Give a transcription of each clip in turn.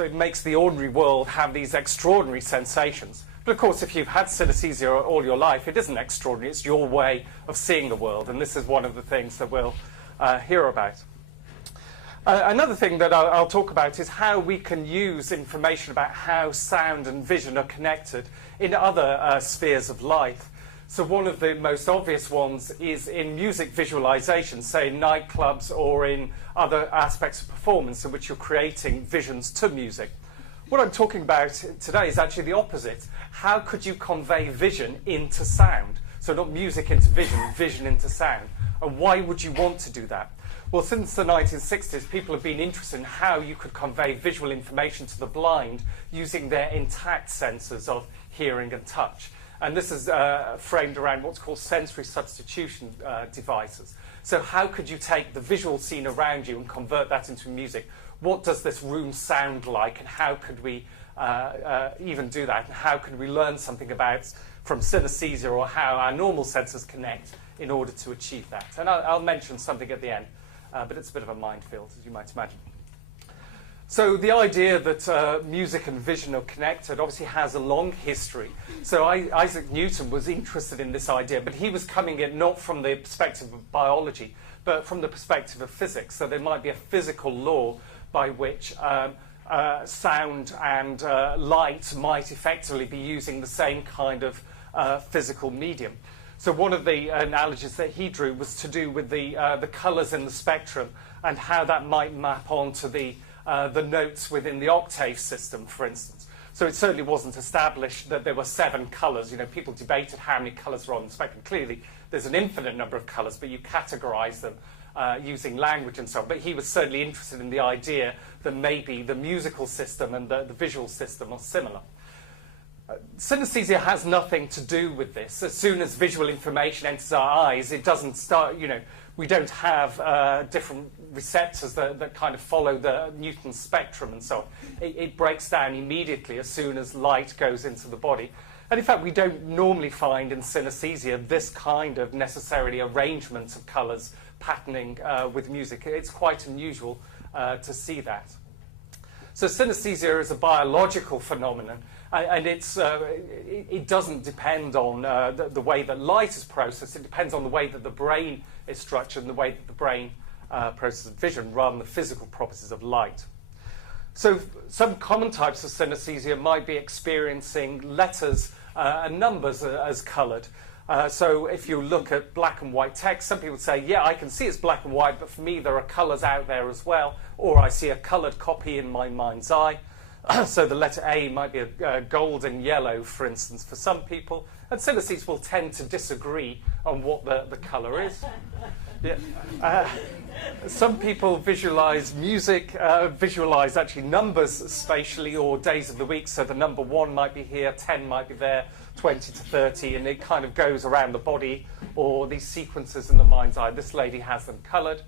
So it makes the ordinary world have these extraordinary sensations. But of course, if you've had synesthesia all your life, it isn't extraordinary. It's your way of seeing the world. And this is one of the things that we'll hear about. Another thing that I'll talk about is how we can use information about how sound and vision are connected in other spheres of life. So one of the most obvious ones is in music visualization, say in nightclubs or in other aspects of performance in which you're creating visions to music. What I'm talking about today is actually the opposite. How could you convey vision into sound? So not music into vision, vision into sound. And why would you want to do that? Well, since the 1960s, people have been interested in how you could convey visual information to the blind using their intact senses of hearing and touch. And this is framed around what's called sensory substitution devices. So how could you take the visual scene around you and convert that into music? What does this room sound like, and how could we even do that? And how could we learn something about from synesthesia or how our normal senses connect in order to achieve that? And I'll mention something at the end. But it's a bit of a minefield, as you might imagine. So the idea that music and vision are connected obviously has a long history. So Isaac Newton was interested in this idea, but he was coming at not from the perspective of biology, but from the perspective of physics. So there might be a physical law by which sound and light might effectively be using the same kind of physical medium. So one of the analogies that he drew was to do with the colours in the spectrum and how that might map onto the notes within the octave system, for instance. So it certainly wasn't established that there were 7 colours. You know, people debated how many colours are on the spectrum. Clearly, there's an infinite number of colours, but you categorise them using language and so on. But he was certainly interested in the idea that maybe the musical system and the visual system are similar. Synesthesia has nothing to do with this. As soon as visual information enters our eyes, it doesn't start, you know, we don't have different receptors that kind of follow the Newton spectrum and so on. It breaks down immediately as soon as light goes into the body. And in fact, we don't normally find in synesthesia this kind of necessarily arrangement of colours patterning with music. It's quite unusual to see that. So synesthesia is a biological phenomenon. And it doesn't depend on the way that light is processed. It depends on the way that the brain is structured and the way that the brain processes vision rather than the physical properties of light. So some common types of synesthesia might be experiencing letters and numbers as coloured. So if you look at black and white text, some people say, yeah, I can see it's black and white, but for me there are colours out there as well. Or I see a coloured copy in my mind's eye. So the letter A might be a golden yellow, for instance, for some people. And synesthetes will tend to disagree on what the colour is. Yeah. Some people visualise music, visualise actually numbers spatially or days of the week. So the number 1 might be here, 10 might be there, 20 to 30, and it kind of goes around the body, or these sequences in the mind's eye. This lady has them coloured.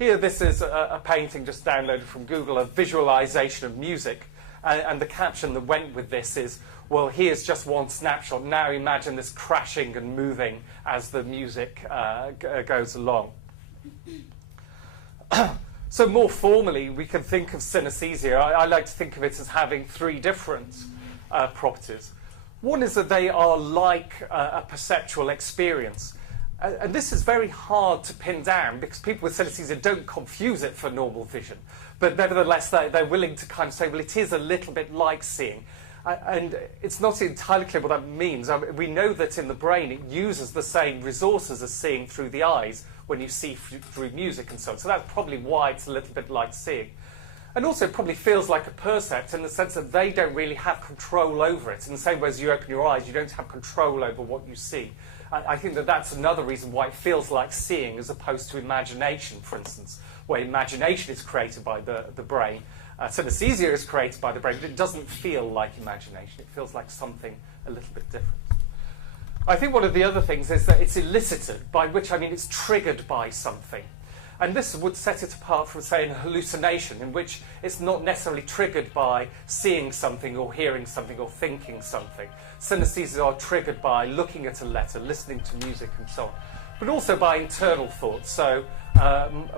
Here, this is a painting just downloaded from Google, a visualization of music. And the caption that went with this is, well, here's just one snapshot. Now imagine this crashing and moving as the music goes along. So more formally, we can think of synesthesia. I like to think of it as having 3 different properties. One is that they are like a perceptual experience. And this is very hard to pin down because people with synesthesia don't confuse it for normal vision. But nevertheless, they're willing to kind of say, well, it is a little bit like seeing. And it's not entirely clear what that means. I mean, we know that in the brain it uses the same resources as seeing through the eyes when you see through music and so on. So that's probably why it's a little bit like seeing. And also it probably feels like a percept in the sense that they don't really have control over it. In the same way as you open your eyes, you don't have control over what you see. I think that that's another reason why it feels like seeing as opposed to imagination, for instance, where imagination is created by the brain. Synesthesia is created by the brain, but it doesn't feel like imagination. It feels like something a little bit different. I think one of the other things is that it's elicited, by which I mean it's triggered by something. And this would set it apart from, say, an hallucination, in which it's not necessarily triggered by seeing something or hearing something or thinking something. Synesthesias are triggered by looking at a letter, listening to music and so on, but also by internal thoughts. So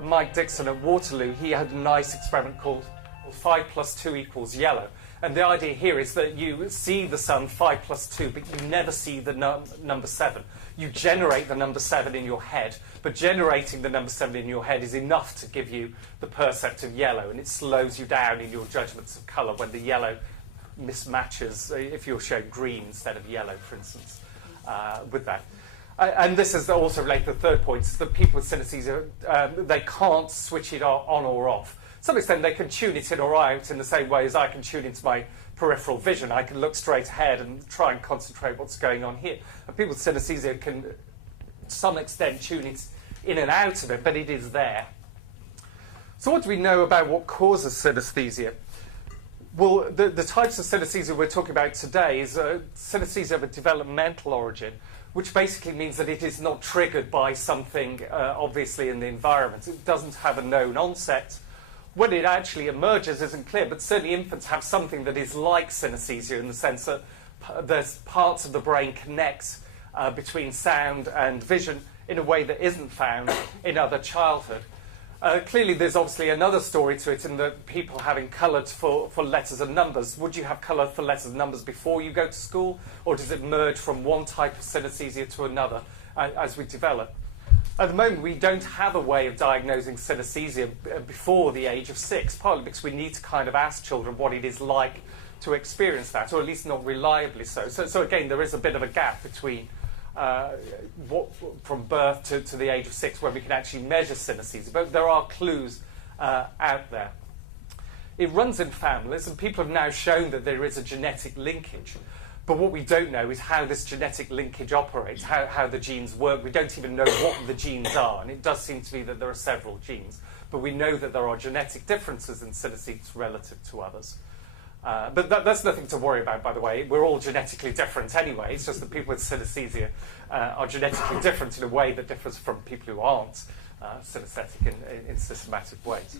Mike Dixon at Waterloo, he had a nice experiment called 5 plus 2 equals yellow. And the idea here is that you see the sun 5 plus 2, but you never see the number 7. You generate the number 7 in your head, but generating the number 7 in your head is enough to give you the percept of yellow, and it slows you down in your judgments of colour when the yellow mismatches, if you're shown green instead of yellow, for instance, with that. And this is also related to the third point, is that people with synesthesia, they can't switch it on or off. To some extent, they can tune it in or out in the same way as I can tune into my peripheral vision. I can look straight ahead and try and concentrate what's going on here. And people with synesthesia can, to some extent, tune it in and out of it, but it is there. So what do we know about what causes synesthesia? Well, the types of synesthesia we're talking about today is synesthesia of a developmental origin, which basically means that it is not triggered by something obviously in the environment. It doesn't have a known onset. When it actually emerges isn't clear, but certainly infants have something that is like synesthesia in the sense that there's parts of the brain connect between sound and vision in a way that isn't found in other childhood. Clearly, there's obviously another story to it in that people having coloured for letters and numbers. Would you have colour for letters and numbers before you go to school, or does it merge from one type of synesthesia to another as we develop? At the moment, we don't have a way of diagnosing synesthesia before the age of 6, partly because we need to kind of ask children what it is like to experience that, or at least not reliably so. So again, there is a bit of a gap between from birth to the age of 6 when we can actually measure synesthesia, but there are clues out there. It runs in families, and people have now shown that there is a genetic linkage. But what we don't know is how this genetic linkage operates, how the genes work. We don't even know what the genes are, and it does seem to be that there are several genes. But we know that there are genetic differences in synesthetes relative to others. But that's nothing to worry about, by the way. We're all genetically different anyway. It's just that people with synesthesia are genetically different in a way that differs from people who aren't synesthetic in systematic ways.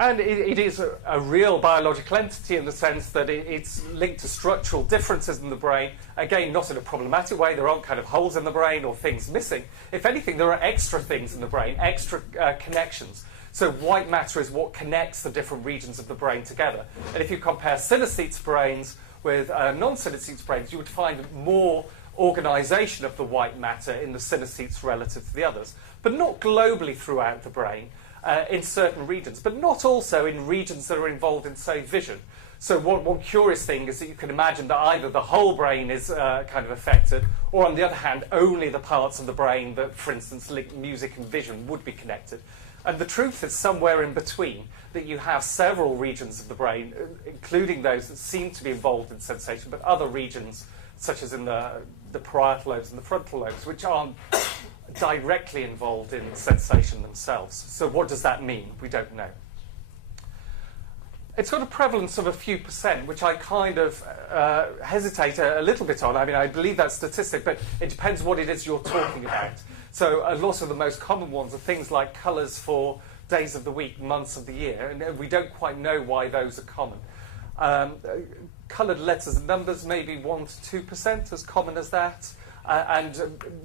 And it is a real biological entity in the sense that it's linked to structural differences in the brain. Again, not in a problematic way. There aren't kind of holes in the brain or things missing. If anything, there are extra things in the brain, extra connections. So white matter is what connects the different regions of the brain together. And if you compare synesthetes' brains with non-synesthetes' brains, you would find more organisation of the white matter in the synesthetes relative to the others. But not globally throughout the brain. In certain regions, but not also in regions that are involved in, say, vision. So one curious thing is that you can imagine that either the whole brain is kind of affected, or on the other hand, only the parts of the brain that, for instance, link music and vision would be connected. And the truth is somewhere in between, that you have several regions of the brain, including those that seem to be involved in sensation, but other regions, such as in the parietal lobes and the frontal lobes, which aren't directly involved in sensation themselves. So what does that mean? We don't know. It's got a prevalence of a few percent, which I kind of hesitate a little bit on. I mean, I believe that statistic, but it depends what it is you're talking about. So a lot of the most common ones are things like colours for days of the week, months of the year, and we don't quite know why those are common. Coloured letters and numbers, maybe 1 to 2%, as common as that. And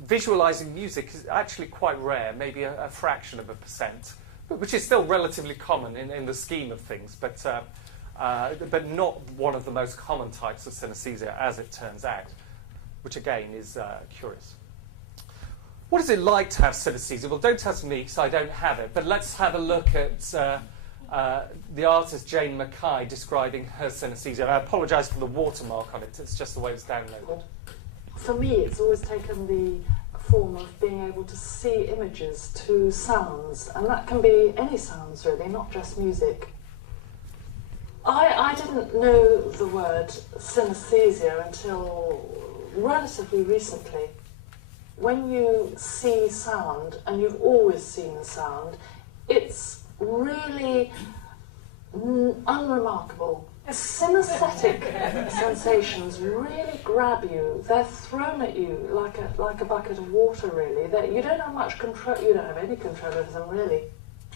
visualising music is actually quite rare, maybe a fraction of a percent, which is still relatively common in the scheme of things, but not one of the most common types of synesthesia, as it turns out, which again is curious. What is it like to have synesthesia? Well, don't ask me, because I don't have it, but let's have a look at the artist Jaime Mikhay describing her synesthesia. I apologise for the watermark on it, it's just the way it's downloaded. For me, it's always taken the form of being able to see images to sounds, and that can be any sounds really, not just music. I didn't know the word synesthesia until relatively recently. When you see sound, and you've always seen sound, it's really unremarkable. Synesthetic sensations really grab you. They're thrown at you like a bucket of water, really. You don't have much control. You don't have any control over them, really.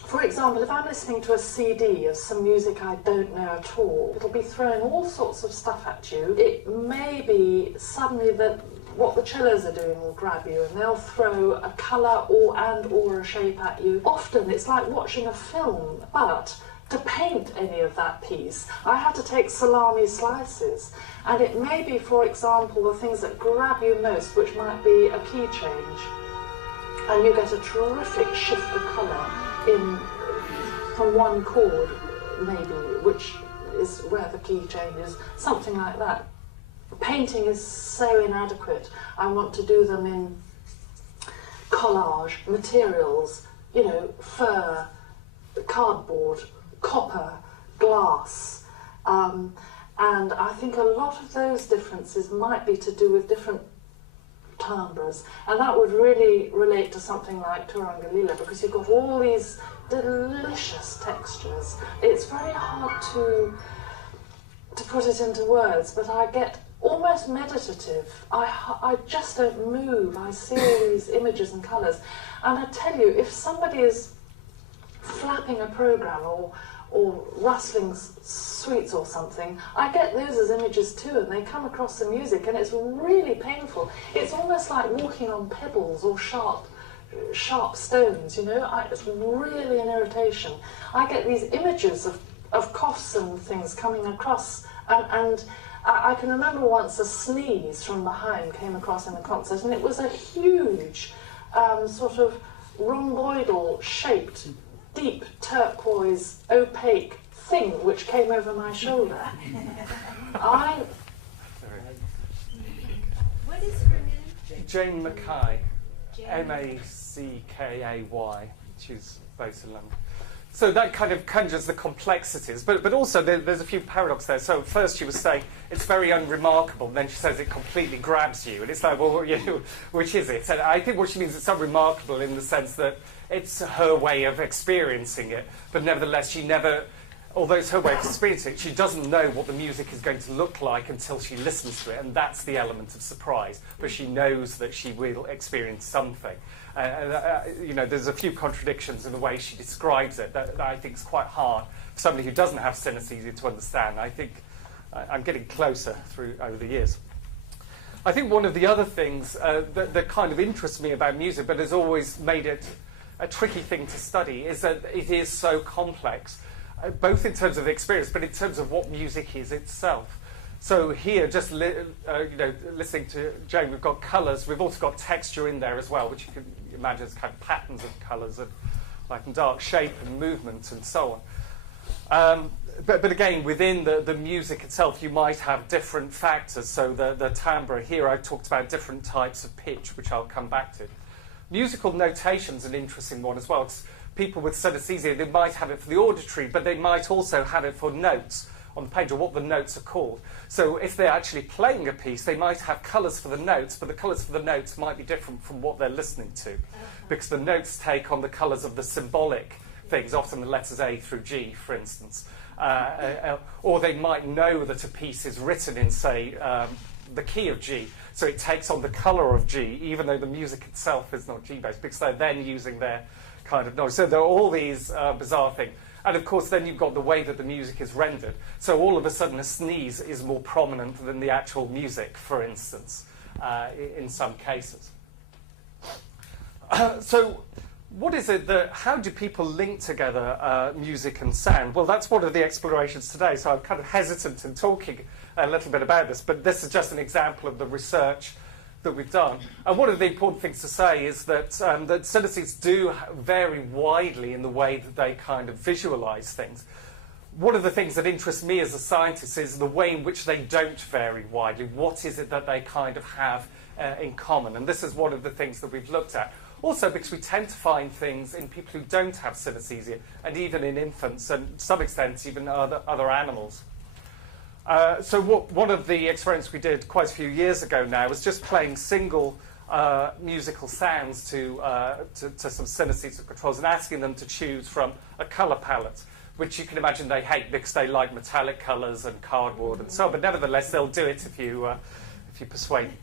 For example, if I'm listening to a CD of some music I don't know at all, it'll be throwing all sorts of stuff at you. It may be suddenly that what the cellos are doing will grab you, and they'll throw a colour or a shape at you. Often it's like watching a film, but to paint any of that piece, I have to take salami slices. And it may be, for example, the things that grab you most, which might be a key change. And you get a terrific shift of colour in from one chord, maybe, which is where the key change is, something like that. Painting is so inadequate. I want to do them in collage, materials, you know, fur, cardboard, copper, glass. And I think a lot of those differences might be to do with different timbres. And that would really relate to something like Turangalila, because you've got all these delicious textures. It's very hard to put it into words, but I get almost meditative. I just don't move. I see all these images and colours. And I tell you, if somebody is flapping a programme or rustling sweets or something, I get those as images too, and they come across the music, and it's really painful. It's almost like walking on pebbles or sharp stones, you know. It's really an irritation. I get these images of coughs and things coming across, and I can remember once a sneeze from behind came across in a concert, and it was a huge sort of rhomboidal shaped, deep turquoise, opaque thing which came over my shoulder. What is her name? Jane Mikhay, M-A-C-K-A-Y. She's based in London. So that kind of conjures the complexities, but also there's a few paradoxes there. So first she was saying it's very unremarkable, and then she says it completely grabs you, and it's like, well, you know, which is it? And I think what she means is unremarkable in the sense that it's her way of experiencing it, but nevertheless she never, although it's her way of experiencing it, she doesn't know what the music is going to look like until she listens to it, and that's the element of surprise. But she knows that she will experience something. You know, there's a few contradictions in the way she describes it that I think is quite hard for somebody who doesn't have synesthesia to understand. I think I'm getting closer over the years. I think one of the other things that kind of interests me about music, but has always made it a tricky thing to study, is that it is so complex, both in terms of experience, but in terms of what music is itself. So here, just you know, listening to Jane, we've got colours. We've also got texture in there as well, which you can imagine as kind of patterns of colours and light and dark, shape and movement and so on. But again, within the music itself, you might have different factors. So the timbre here, I talked about different types of pitch, which I'll come back to. Musical notation's an interesting one as well. It's people with synesthesia, they might have it for the auditory, but they might also have it for notes on the page, or what the notes are called. So if they're actually playing a piece, they might have colours for the notes, but the colours for the notes might be different from what they're listening to, because the notes take on the colours of the symbolic things, often the letters A through G, for instance. Or they might know that a piece is written in, say, the key of G, so it takes on the colour of G, even though the music itself is not G-based, because they're then using their kind of knowledge. So there are all these bizarre things. And of course, then you've got the way that the music is rendered. So all of a sudden, a sneeze is more prominent than the actual music, for instance, in some cases. So what is it that, how do people link together music and sound? Well, that's one of the explorations today, so I'm kind of hesitant in talking a little bit about this, but this is just an example of the research that we've done. And one of the important things to say is that that synesthetes do vary widely in the way that they kind of visualize things. One of the things that interests me as a scientist is the way in which they don't vary widely. What is it that they kind of have in common? And this is one of the things that we've looked at. Also because we tend to find things in people who don't have synesthesia, and even in infants, and to some extent even other animals. So one of the experiments we did quite a few years ago now was just playing single musical sounds to some synesthetic controls and asking them to choose from a colour palette, which you can imagine they hate because they like metallic colours and cardboard and so on, but nevertheless they'll do it if you persuade them.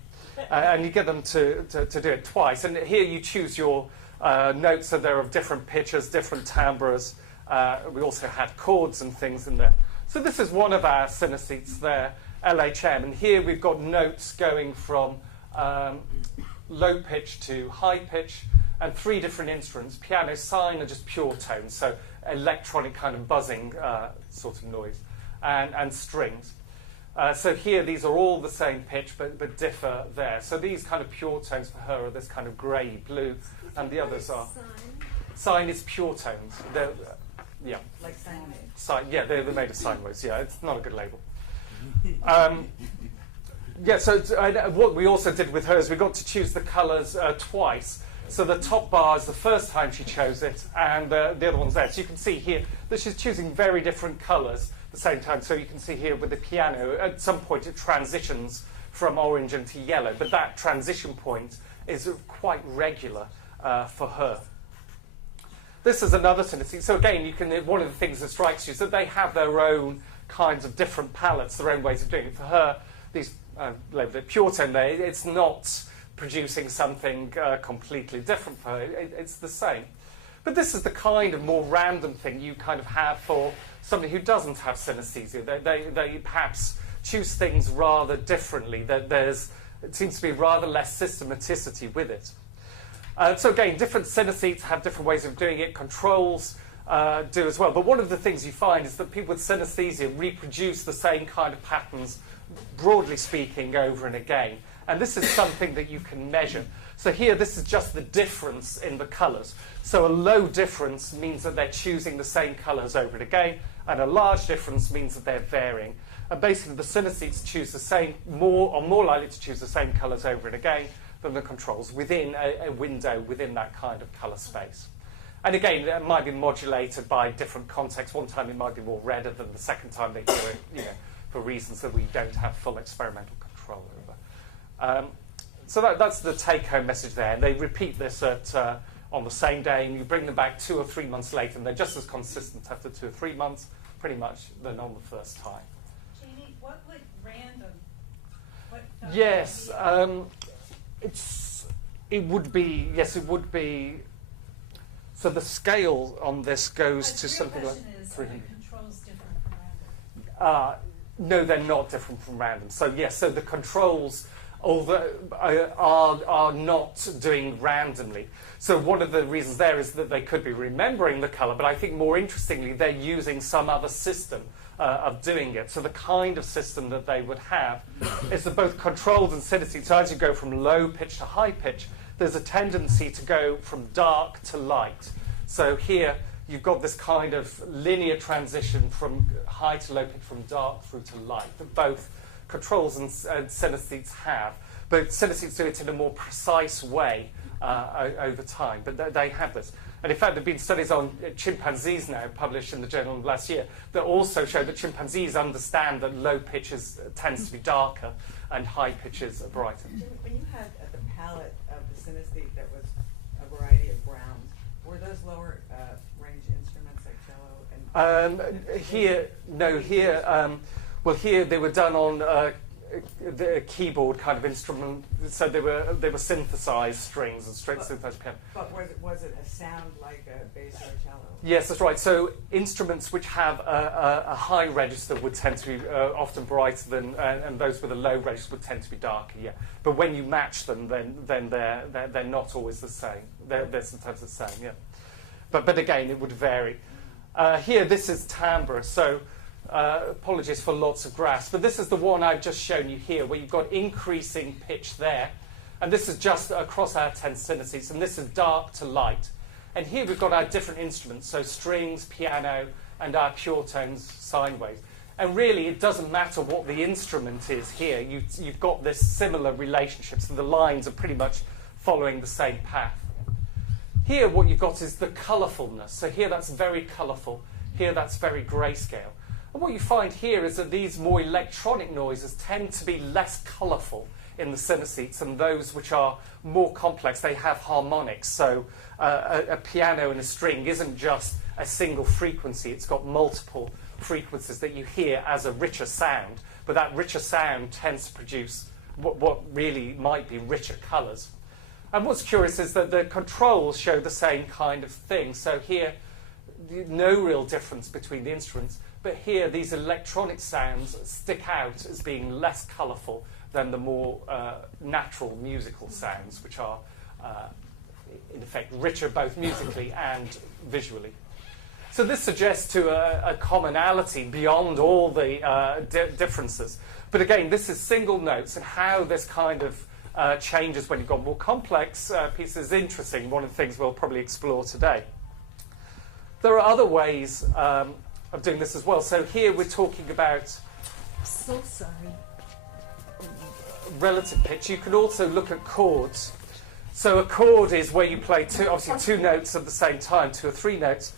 And you get them to do it twice. And here you choose your notes, so they're of different pitches, different timbres. We also had chords and things in there. So this is one of our synesthetes there, LHM, and here we've got notes going from low pitch to high pitch, and 3 different instruments. Piano, sine are just pure tones, so electronic kind of buzzing sort of noise, and strings. So here, these are all the same pitch, but differ there. So these kind of pure tones for her are this kind of grey blue, and the others are... Sine is pure tones. Yeah. Like sine waves. They're made of sine waves. Yeah, it's not a good label. So what we also did with her is we got to choose the colours twice. So the top bar is the first time she chose it, and the other one's there. So you can see here that she's choosing very different colours at the same time. So you can see here with the piano, at some point it transitions from orange into yellow, but that transition point is quite regular for her. This is another synesthesia. So again, one of the things that strikes you is that they have their own kinds of different palettes, their own ways of doing it. For her, these labelled it pure tone there, it's not producing something completely different for her. It's the same. But this is the kind of more random thing you kind of have for somebody who doesn't have synesthesia. They perhaps choose things rather differently. It seems to be rather less systematicity with it. So again, different synesthetes have different ways of doing it. Controls do as well. But one of the things you find is that people with synesthesia reproduce the same kind of patterns, broadly speaking, over and again. And this is something that you can measure. So here, this is just the difference in the colours. So a low difference means that they're choosing the same colours over and again, and a large difference means that they're varying. And basically, the synesthetes choose the same, are more likely to choose the same colours over and again than the controls within a window within that kind of colour space. And again, it might be modulated by different contexts. One time it might be more redder than the second time they do it, for reasons that we don't have full experimental control over. So that's the take-home message there. And they repeat this on the same day, and you bring them back 2 or 3 months later, and they're just as consistent after 2 or 3 months, pretty much, than on the first time. Jamie, what would random? Yes. It would be. So the scale on this goes to something like 300. Controls different from random? No, they're not different from random. So yes, so the controls are not doing randomly. So one of the reasons there is that they could be remembering the colour, but I think more interestingly, they're using some other system of doing it. So the kind of system that they would have is that both controls and synesthesia, so as you go from low pitch to high pitch, there's a tendency to go from dark to light. So here you've got this kind of linear transition from high to low pitch, from dark through to light, that both controls and synesthetes have. But synesthetes do it in a more precise way over time, but they have this. And in fact, there have been studies on chimpanzees now, published in the journal last year, that also show that chimpanzees understand that low pitches tends to be darker and high pitches are brighter. When you had the palette of the synesthete that was a variety of browns, were those lower range instruments like cello? Here they were done on the keyboard kind of instrument, so they were synthesized strings and synthesized piano. But was it a sound like a bass or a cello? Yes, that's right. So instruments which have a high register would tend to be often brighter than, and those with a low register would tend to be darker. Yeah, but when you match them, then they're not always the same. They're sometimes the same. Yeah, but again, it would vary. Here, this is timbre. So. Apologies for lots of graphs, but this is the one I've just shown you here, where you've got increasing pitch there, and this is just across our 10 synesthetes, and this is dark to light. And here we've got our different instruments, so strings, piano, and our pure tones, sine waves. And really, it doesn't matter what the instrument is here. You've got this similar relationship, so the lines are pretty much following the same path. Here, what you've got is the colourfulness. So here, that's very colourful. Here, that's very grayscale. And what you find here is that these more electronic noises tend to be less colourful in the synesthetes than those which are more complex. They have harmonics. So a piano and a string isn't just a single frequency. It's got multiple frequencies that you hear as a richer sound. But that richer sound tends to produce what really might be richer colours. And what's curious is that the controls show the same kind of thing. So here, no real difference between the instruments. But here, these electronic sounds stick out as being less colourful than the more natural musical sounds, which are in effect, richer both musically and visually. So this suggests to a commonality beyond all the differences. But again, this is single notes, and how this kind of changes when you've got more complex pieces is interesting. One of the things we'll probably explore today. There are other ways of doing this as well. So here we're talking about So sorry. relative pitch. You can also look at chords. So a chord is where you play obviously two notes at the same time, 2 or 3 notes.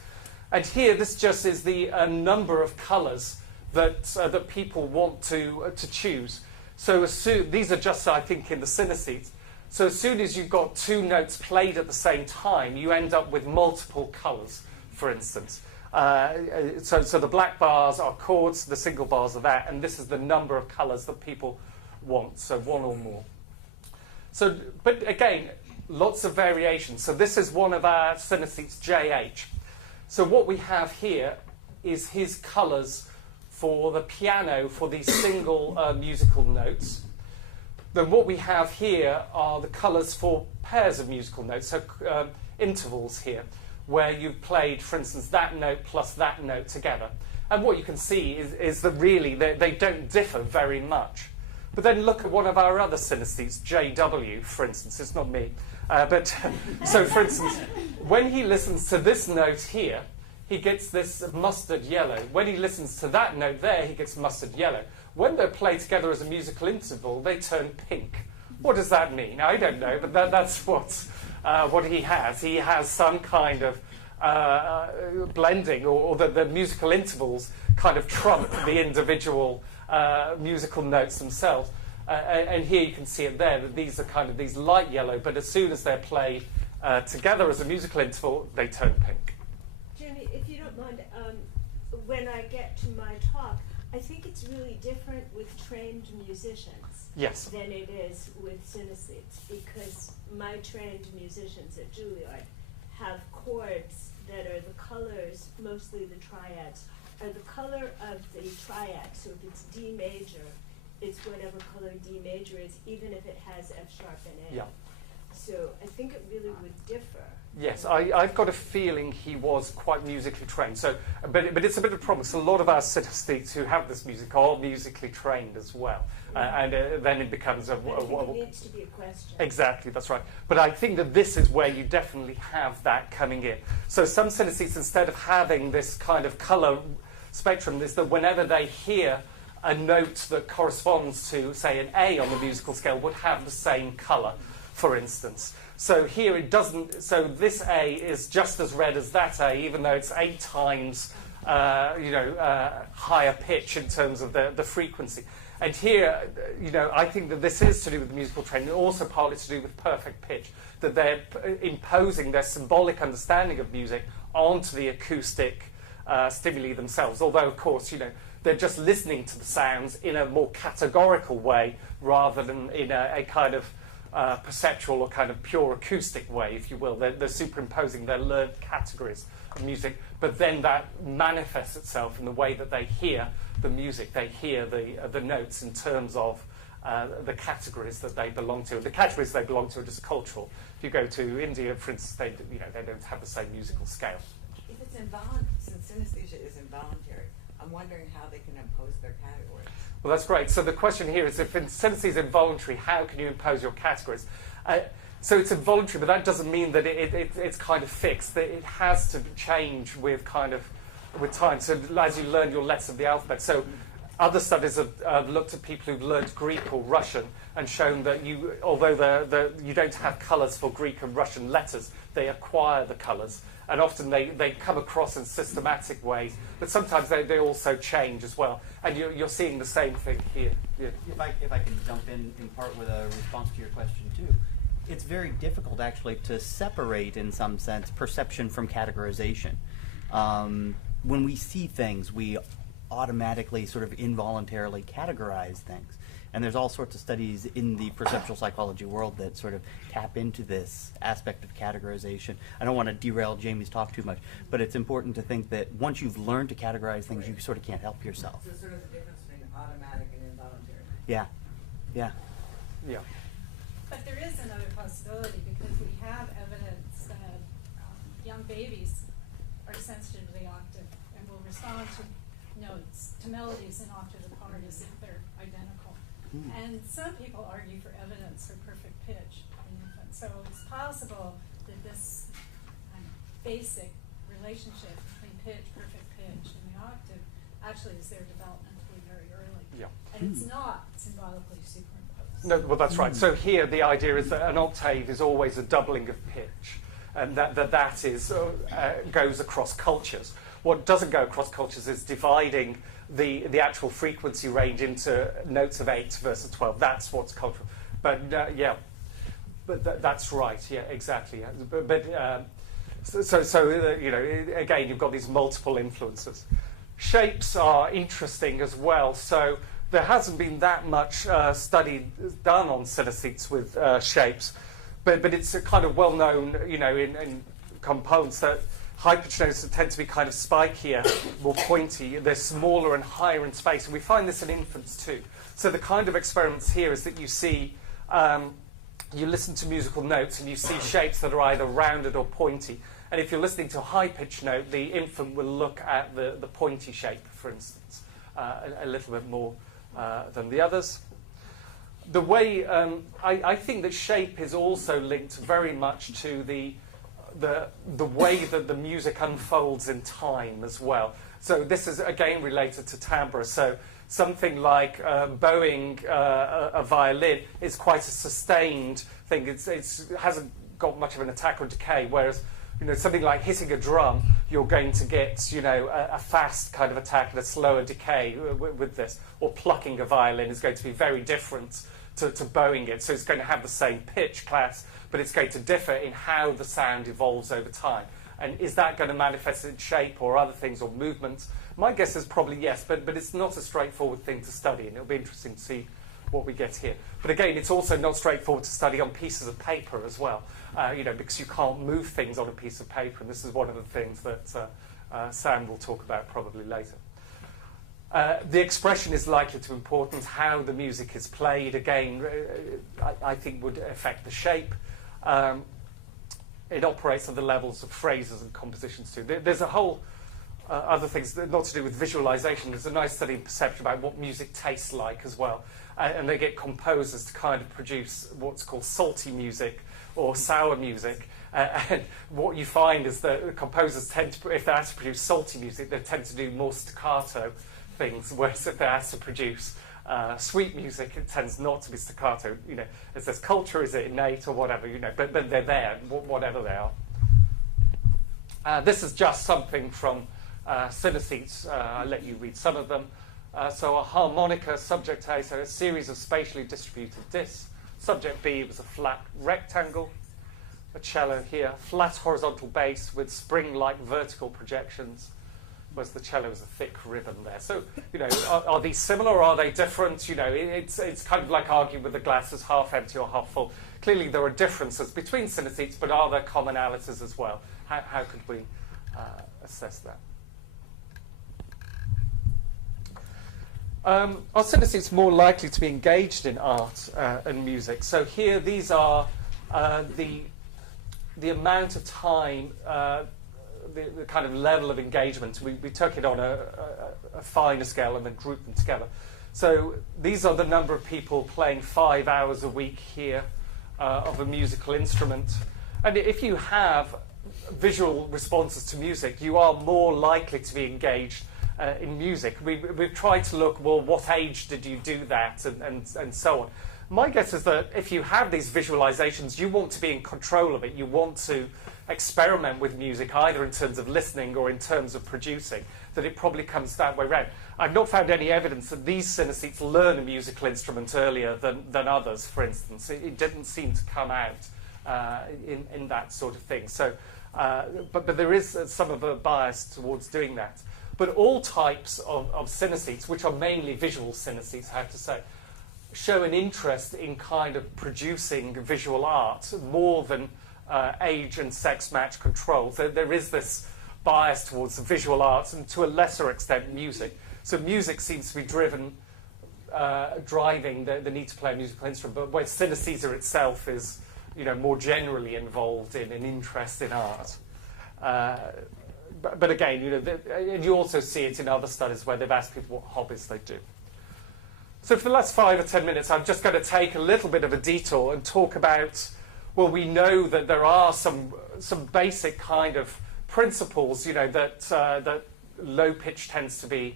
And here, this just is the number of colours that people want to choose. So these are just, I think, in the synesthetes. So as soon as you've got 2 notes played at the same time, you end up with multiple colours, for instance. So the black bars are chords, the single bars are that, and this is the number of colours that people want, so 1 or more. So, but again, lots of variations. So this is one of our synesthetes, JH. So what we have here is his colours for the piano for these single musical notes. Then what we have here are the colours for pairs of musical notes, so intervals here, where you've played, for instance, that note plus that note together. And what you can see is that really they don't differ very much. But then look at one of our other synesthetes, JW, for instance. It's not me. So, for instance, when he listens to this note here, he gets this mustard yellow. When he listens to that note there, he gets mustard yellow. When they're played together as a musical interval, they turn pink. What does that mean? I don't know, but that's what he has. He has some kind of blending, or the musical intervals kind of trump the individual musical notes themselves. And here you can see it there, that these are kind of these light yellow, but as soon as they're played together as a musical interval, they turn pink. Jimmy, if you don't mind, when I get to my talk, I think it's really different with trained musicians than it is with synesthetes, because my trained musicians at Juilliard have chords that are the colors, mostly the triads, are the color of the triad. So if it's D major, it's whatever color D major is, even if it has F sharp and A. Yeah. So I think it really would differ. Yes, I've got a feeling he was quite musically trained. So, but it's a bit of a problem. So a lot of our synesthetes who have this music are musically trained as well, and then it becomes it needs to be a question. Exactly, that's right. But I think that this is where you definitely have that coming in. So some synesthetes, instead of having this kind of colour spectrum, is that whenever they hear a note that corresponds to, say, an A on the musical scale, would have the same colour, for instance. So here it doesn't, so this A is just as red as that A, even though it's 8 times higher pitch in terms of the frequency. And here, I think that this is to do with the musical training, and also partly to do with perfect pitch, that they're imposing their symbolic understanding of music onto the acoustic stimuli themselves. Although, of course, they're just listening to the sounds in a more categorical way rather than in a kind of perceptual or kind of pure acoustic way, if you will. They're superimposing their learned categories of music, but then that manifests itself in the way that they hear the music. They hear the notes in terms of the categories that they belong to. The categories they belong to are just cultural. If you go to India, for instance, they don't have the same musical scale. If it's involuntary, since synesthesia is involuntary, I'm wondering how they can impose their categories. Well, that's great. So the question here is, if synesthesia is involuntary, how can you impose your categories? So it's involuntary, but that doesn't mean that it's kind of fixed. That it has to change with time. So as you learn your letters of the alphabet. So other studies have looked at people who've learned Greek or Russian and shown that although you don't have colours for Greek and Russian letters, they acquire the colours. And often they come across in systematic ways, but sometimes they also change as well. And you're seeing the same thing here. Yeah. If I can jump in part with a response to your question too, it's very difficult actually to separate, in some sense, perception from categorization. When we see things, we automatically sort of involuntarily categorize things. And there's all sorts of studies in the perceptual psychology world that sort of tap into this aspect of categorization. I don't want to derail Jamie's talk too much, but it's important to think that once you've learned to categorize things, you sort of can't help yourself. So sort of the difference between automatic and involuntary. Yeah. Yeah. But there is another possibility, because we have evidence young babies are sensitive to the octave and will respond to notes, to melodies in octave apart as if they're identical. And some people argue for evidence for perfect pitch in infants. So it's possible that this kind of basic relationship between pitch, perfect pitch, and the octave actually is there developmentally very early. Yeah. And it's not symbolically superimposed. No, well, that's right. So here the idea is that an octave is always a doubling of pitch, and that is goes across cultures. What doesn't go across cultures is dividing the actual frequency range into notes of 8 versus 12. That's what's cultural. But yeah, but that's right. Yeah, exactly. Yeah. So you know, again, you've got these multiple influences. Shapes are interesting as well. So there hasn't been that much study done on synesthetes with shapes, but it's a kind of well known, you know, in components that high-pitched notes tend to be kind of spikier, more pointy. They're smaller and higher in space, and we find this in infants too. So the kind of experiments here is that you see, you listen to musical notes and you see shapes that are either rounded or pointy. And if you're listening to a high-pitched note, the infant will look at the pointy shape, for instance, a little bit more than the others. The way I think that shape is also linked very much to the way that the music unfolds in time as well. So this is again related to timbre. So something like bowing a violin is quite a sustained thing. It hasn't got much of an attack or decay, whereas you know, something like hitting a drum, you're going to get, you know, a fast kind of attack and a slower decay with this. Or plucking a violin is going to be very different to bowing it. So it's going to have the same pitch class, but it's going to differ in how the sound evolves over time. And is that going to manifest in shape or other things or movements? My guess is probably yes, but it's not a straightforward thing to study, and it'll be interesting to see what we get here. But again, it's also not straightforward to study on pieces of paper as well, you know, because you can't move things on a piece of paper, and this is one of the things that Sam will talk about probably later. The expression is likely to be important. How the music is played, again, I think would affect the shape. It operates at the levels of phrases and compositions too. There's a whole other things not to do with visualization. There's a nice study in perception about what music tastes like as well. And they get composers to kind of produce what's called salty music or sour music. And what you find is that composers tend to, if they have to produce salty music, they tend to do more staccato things, whereas if they have to produce sweet music, it tends not to be staccato. You know, it says culture, is it innate or whatever, you know, but they're there, whatever they are. This is just something from synesthetes. I'll let you read some of them. So a harmonica, subject A, so a series of spatially distributed discs. Subject B was a flat rectangle. A cello here, flat horizontal bass with spring-like vertical projections, whereas the cello is a thick ribbon there. So, you know, are these similar or are they different? You know, it's kind of like arguing with the glass as half empty or half full. Clearly there are differences between synesthetes, but are there commonalities as well? How could we assess that? Are synesthetes more likely to be engaged in art and music? So here, these are the amount of time, the kind of level of engagement. We took it on a finer scale and then grouped them together. So these are the number of people playing 5 hours a week here of a musical instrument. And if you have visual responses to music, you are more likely to be engaged in music. We've tried to look, well, what age did you do that, and so on. My guess is that if you have these visualizations, you want to be in control of it. You want to experiment with music, either in terms of listening or in terms of producing, that it probably comes that way round. I've not found any evidence that these synesthetes learn a musical instrument earlier than others, for instance. It didn't seem to come out in that sort of thing. So, but there is some of a bias towards doing that. But all types of synesthetes, which are mainly visual synesthetes, I have to say, show an interest in kind of producing visual art more than age and sex match control. So there is this bias towards the visual arts and to a lesser extent music. So music seems to be driving the need to play a musical instrument, but where synesthesia itself is, you know, more generally involved in an interest in art. But again, and you also see it in other studies where they've asked people what hobbies they do. So for the last 5 or 10 minutes, I'm just going to take a little bit of a detour and talk about, well, we know that there are some basic kind of principles, that low pitch tends to be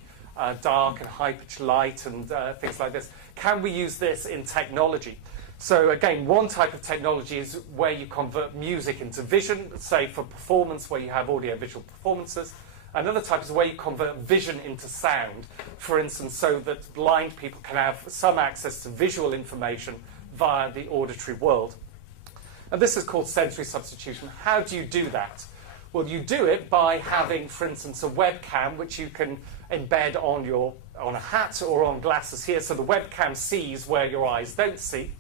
dark and high pitch light and things like this. Can we use this in technology? So again, one type of technology is where you convert music into vision, say for performance, where you have audio-visual performances. Another type is where you convert vision into sound, for instance, so that blind people can have some access to visual information via the auditory world. And this is called sensory substitution. How do you do that? Well, you do it by having, for instance, a webcam, which you can embed on a hat or on glasses here, so the webcam sees where your eyes don't see.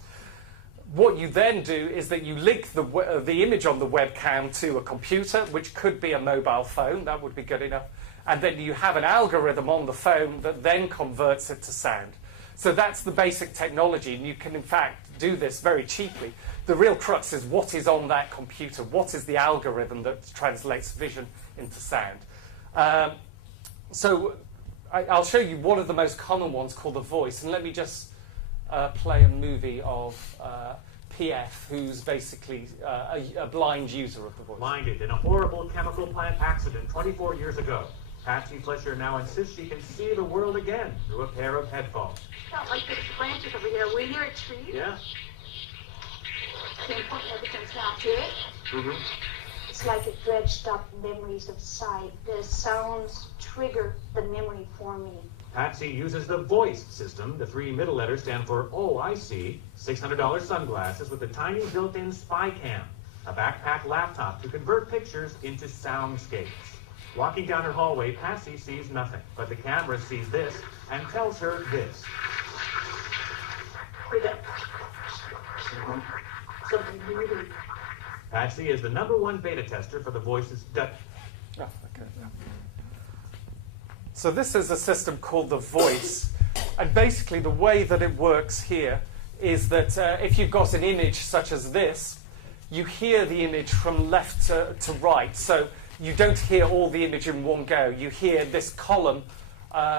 What you then do is that you link the image on the webcam to a computer, which could be a mobile phone, that would be good enough, and then you have an algorithm on the phone that then converts it to sound. So that's the basic technology, and you can in fact do this very cheaply. The real crux is what is on that computer, what is the algorithm that translates vision into sound. So I'll show you one of the most common ones called the voice, and let me just play a movie of PF, who's basically a blind user of the voice. Blinded in a horrible chemical plant accident 24 years ago, Patsy Fletcher now insists she can see the world again through a pair of headphones. Not like the branches over here. We hear a tree. Yeah. Can you point everything's down to it? Mm-hmm. It's like it dredged up memories of sight. The sounds trigger the memory for me. Patsy uses the voice system. The 3 middle letters stand for Oh, I See. $600 sunglasses with a tiny built-in spy cam. A backpack laptop to convert pictures into soundscapes. Walking down her hallway, Patsy sees nothing, but the camera sees this and tells her this. Something really. Patsy is the #1 beta tester for the voice's Oh, okay. So this is a system called the voice, and basically the way that it works here is that if you've got an image such as this, you hear the image from left to right. So you don't hear all the image in one go. You hear this column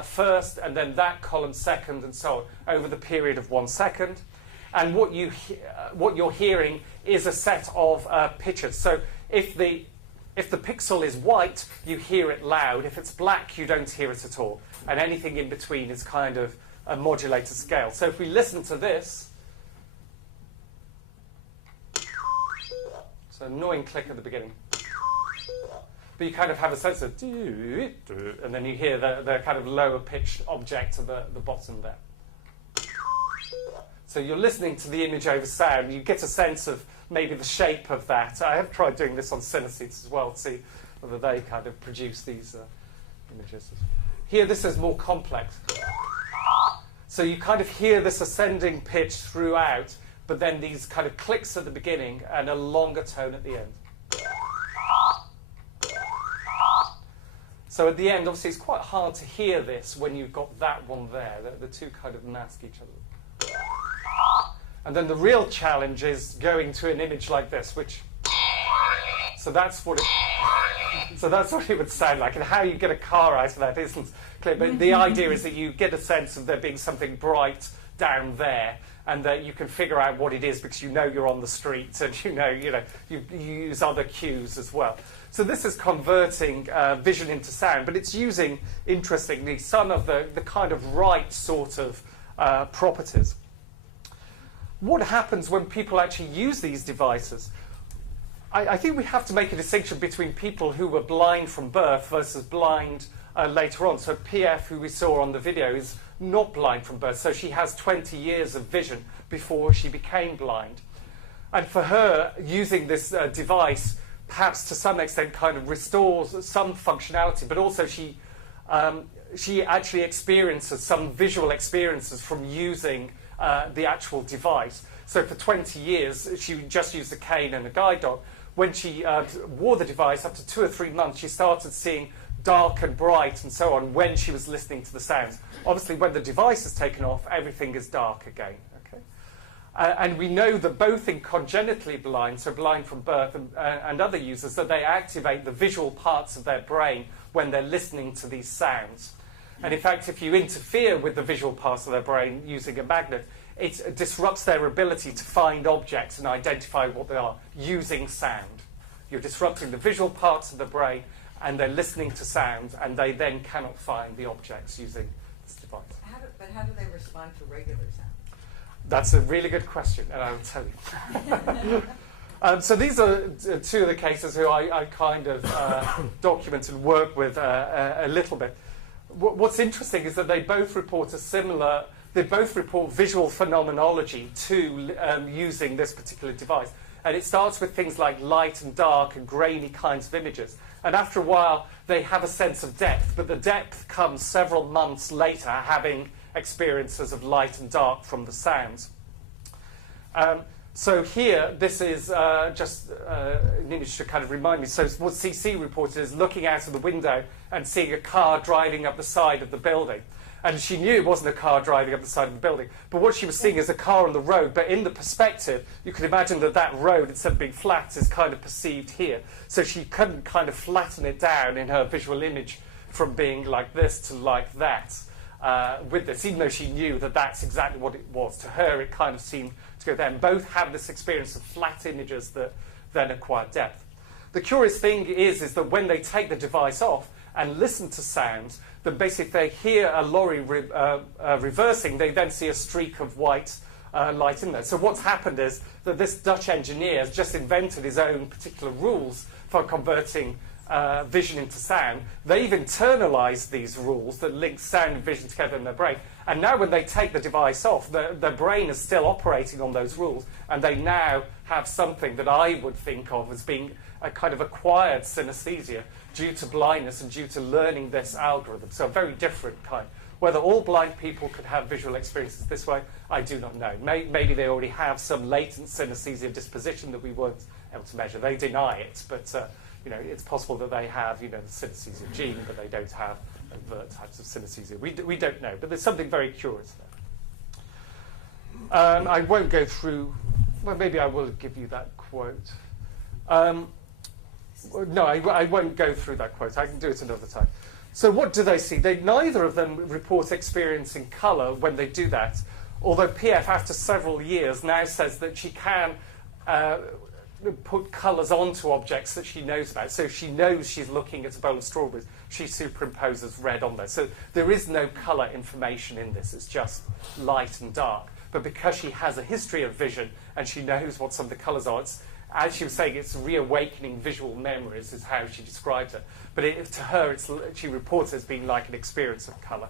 first, and then that column second, and so on, over the period of 1 second. And what you're hearing is a set of pitches. So if the pixel is white, you hear it loud. If it's black, you don't hear it at all. And anything in between is kind of a modulated scale. So if we listen to this, it's an annoying click at the beginning. But you kind of have a sense of, and then you hear the kind of lower pitched object at the bottom there. So you're listening to the image over sound. You get a sense of maybe the shape of that. I have tried doing this on synesthetes as well to see whether they kind of produce these images. Here, this is more complex. So you kind of hear this ascending pitch throughout, but then these kind of clicks at the beginning and a longer tone at the end. So at the end, obviously, it's quite hard to hear this when you've got that one there. The two kind of mask each other. And then the real challenge is going to an image like this, so that's what it would sound like. And how you get a car out of that isn't clear. But the idea is that you get a sense of there being something bright down there, and that you can figure out what it is because you know you're on the street, and you use other cues as well. So this is converting vision into sound, but it's using, interestingly, some of the kind of right sort of properties. What happens when people actually use these devices? I think we have to make a distinction between people who were blind from birth versus blind later on. So PF, who we saw on the video, is not blind from birth. So she has 20 years of vision before she became blind. And for her, using this device, perhaps to some extent kind of restores some functionality, but also she actually experiences some visual experiences from using the actual device. So for 20 years, she just used a cane and a guide dog. When she wore the device, up to 2 or 3 months, she started seeing dark and bright and so on when she was listening to the sounds. Obviously, when the device is taken off, everything is dark again. Okay? And we know that both in congenitally blind, so blind from birth, and other users, that they activate the visual parts of their brain when they're listening to these sounds. And in fact, if you interfere with the visual parts of their brain using a magnet, it disrupts their ability to find objects and identify what they are using sound. You're disrupting the visual parts of the brain, and they're listening to sounds, and they then cannot find the objects using this device. But how do they respond to regular sound? That's a really good question, and I will tell you. So these are two of the cases who I kind of document and work with a little bit. What's interesting is that they both report visual phenomenology to using this particular device. And it starts with things like light and dark and grainy kinds of images. And after a while, they have a sense of depth, but the depth comes several months later, having experiences of light and dark from the sounds. So here, this is just an image to kind of remind me. So what CC reported is looking out of the window and seeing a car driving up the side of the building. And she knew it wasn't a car driving up the side of the building. But what she was seeing is a car on the road. But in the perspective, you can imagine that that road, instead of being flat, is kind of perceived here. So she couldn't kind of flatten it down in her visual image from being like this to like that with this, even though she knew that that's exactly what it was. To her, it kind of seemed to go there. And both have this experience of flat images that then acquire depth. The curious thing is that when they take the device off and listen to sounds, that basically if they hear a lorry reversing, they then see a streak of white light in there. So what's happened is that this Dutch engineer has just invented his own particular rules for converting vision into sound. They've internalized these rules that link sound and vision together in their brain. And now when they take the device off, their brain is still operating on those rules. And they now have something that I would think of as being a kind of acquired synesthesia due to blindness and due to learning this algorithm. So a very different kind. Whether all blind people could have visual experiences this way, I do not know. Maybe they already have some latent synesthesia disposition that we weren't able to measure. They deny it, but it's possible that they have the synesthesia gene, but they don't have overt types of synesthesia. We don't know, but there's something very curious there. I won't go through. Well, maybe I will give you that quote. No, I won't go through that quote. I can do it another time. So what do they see? Neither of them report experiencing colour when they do that, although PF, after several years, now says that she can put colours onto objects that she knows about. So if she knows she's looking at a bowl of strawberries, she superimposes red on there. So there is no colour information in this. It's just light and dark. But because she has a history of vision and she knows what some of the colours are, as she was saying, it's reawakening visual memories is how she describes it. But to her, she reports it as being like an experience of colour.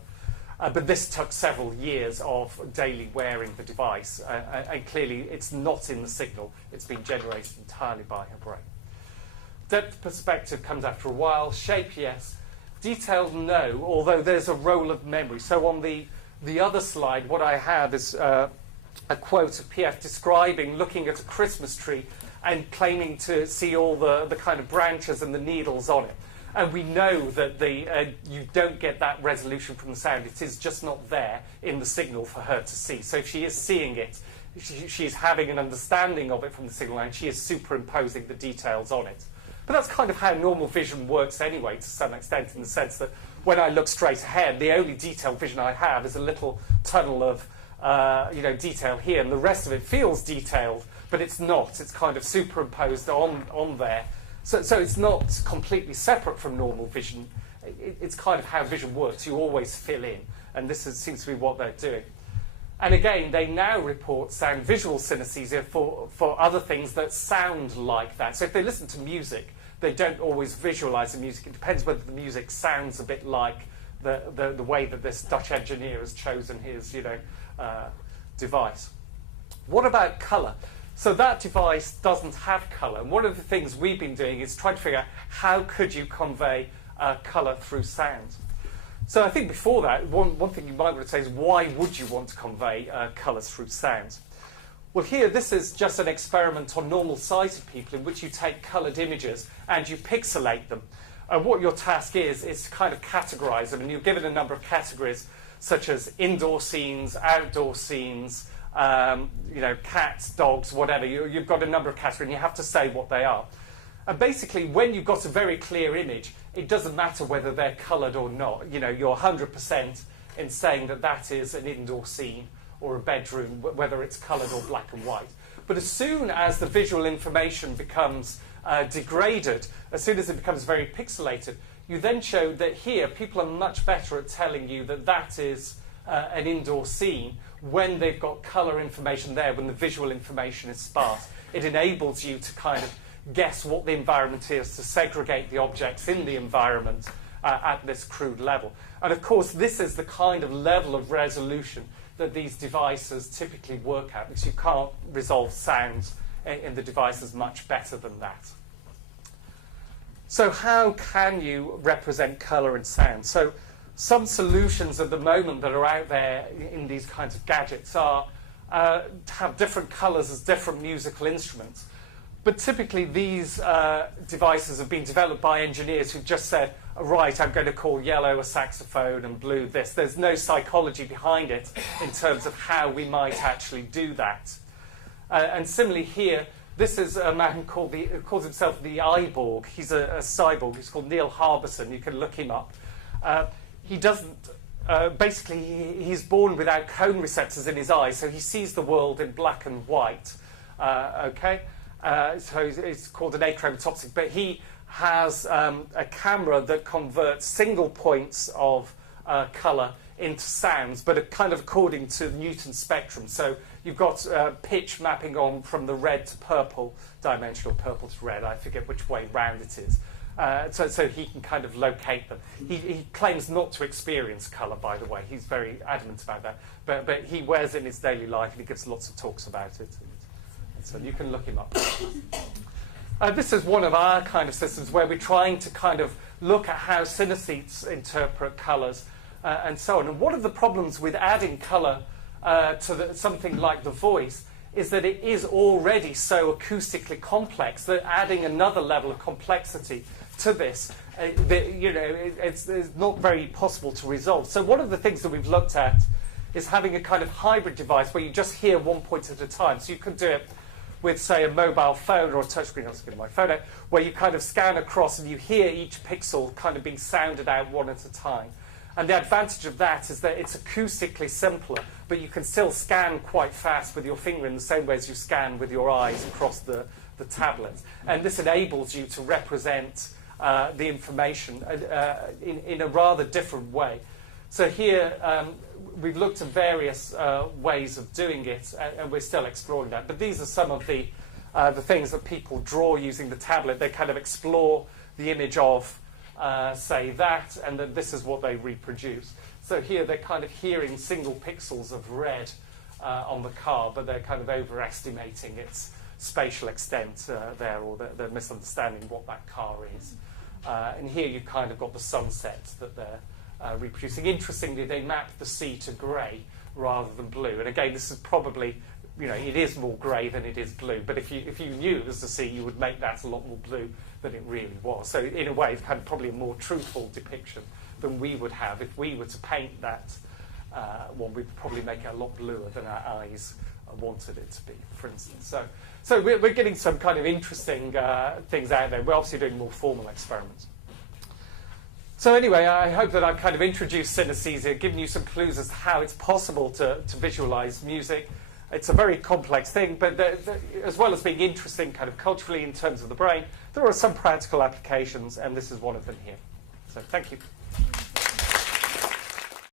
But this took several years of daily wearing the device. And clearly, it's not in the signal. It's been generated entirely by her brain. Depth perspective comes after a while. Shape, yes. Detail, no, although there's a role of memory. So on the other slide, what I have is a quote of PF describing looking at a Christmas tree and claiming to see all the kind of branches and the needles on it. And we know that you don't get that resolution from the sound. It is just not there in the signal for her to see. So if she is seeing it, she's having an understanding of it from the signal, and she is superimposing the details on it. But that's kind of how normal vision works anyway, to some extent, in the sense that when I look straight ahead, the only detailed vision I have is a little tunnel of detail here, and the rest of it feels detailed, but it's not. It's kind of superimposed on there. So it's not completely separate from normal vision. It's kind of how vision works. You always fill in, and this seems to be what they're doing. And again, they now report sound visual synesthesia for other things that sound like that. So if they listen to music, they don't always visualize the music. It depends whether the music sounds a bit like the way that this Dutch engineer has chosen his device. What about colour? So that device doesn't have colour. And one of the things we've been doing is trying to figure out how could you convey colour through sound. So I think before that, one thing you might want to say is why would you want to convey colours through sound? Well, here, this is just an experiment on normal-sighted people in which you take coloured images and you pixelate them. And what your task is to kind of categorise them. And you're given a number of categories, such as indoor scenes, outdoor scenes, cats, dogs, whatever. You've got a number of categories, and you have to say what they are. And basically, when you've got a very clear image, it doesn't matter whether they're coloured or not. You're 100% in saying that that is an indoor scene or a bedroom, whether it's coloured or black and white. But as soon as the visual information becomes degraded, as soon as it becomes very pixelated, you then show that here people are much better at telling you that that is an indoor scene when they've got colour information there, when the visual information is sparse. It enables you to kind of guess what the environment is, to segregate the objects in the environment at this crude level. And of course, this is the kind of level of resolution that these devices typically work at, because you can't resolve sounds in the devices much better than that. So how can you represent colour and sound? So some solutions at the moment that are out there in these kinds of gadgets are to have different colours as different musical instruments. But typically these devices have been developed by engineers who've just said, right, I'm going to call yellow a saxophone and blue this. There's no psychology behind it in terms of how we might actually do that. And similarly here, this is a man who calls himself the Eyeborg. He's a cyborg. He's called Neil Harbison. You can look him up. He doesn't... basically, he's born without cone receptors in his eyes, so he sees the world in black and white. So it's called an achromatopsic, but he has a camera that converts single points of colour into sounds, but kind of according to Newton's spectrum. So you've got pitch mapping on from the red to purple dimension, or purple to red, I forget which way round it is. So he can kind of locate them. He claims not to experience colour, by the way. He's very adamant about that. But he wears it in his daily life, and he gives lots of talks about it. So you can look him up. This is one of our kind of systems where we're trying to kind of look at how synesthetes interpret colours and so on. And one of the problems with adding colour to something like the voice is that it is already so acoustically complex that adding another level of complexity to this, it's not very possible to resolve. So one of the things that we've looked at is having a kind of hybrid device where you just hear one point at a time. So you could do it with, say, a mobile phone or a touchscreen. I'll just get my phone out, where you kind of scan across and you hear each pixel kind of being sounded out one at a time. And the advantage of that is that it's acoustically simpler, but you can still scan quite fast with your finger in the same way as you scan with your eyes across the tablet. And this enables you to represent the information in a rather different way. So here, we've looked at various ways of doing it, and we're still exploring that. But these are some of the things that people draw using the tablet. They kind of explore the image of, say, that, and then this is what they reproduce. So here they're kind of hearing single pixels of red on the car, but they're kind of overestimating its spatial extent there, or they're misunderstanding what that car is. And here you've kind of got the sunset that they're reproducing. Interestingly, they map the sea to grey rather than blue. And again, this is probably, it is more grey than it is blue. But if you knew it was the sea, you would make that a lot more blue than it really was. So in a way, it's kind of probably a more truthful depiction than we would have. If we were to paint that one, we'd probably make it a lot bluer than our eyes wanted it to be, for instance. So we're getting some kind of interesting things out there. We're obviously doing more formal experiments. So anyway, I hope that I've kind of introduced synesthesia, given you some clues as to how it's possible to visualize music. It's a very complex thing, but as well as being interesting kind of culturally in terms of the brain, there are some practical applications, and this is one of them here. So thank you.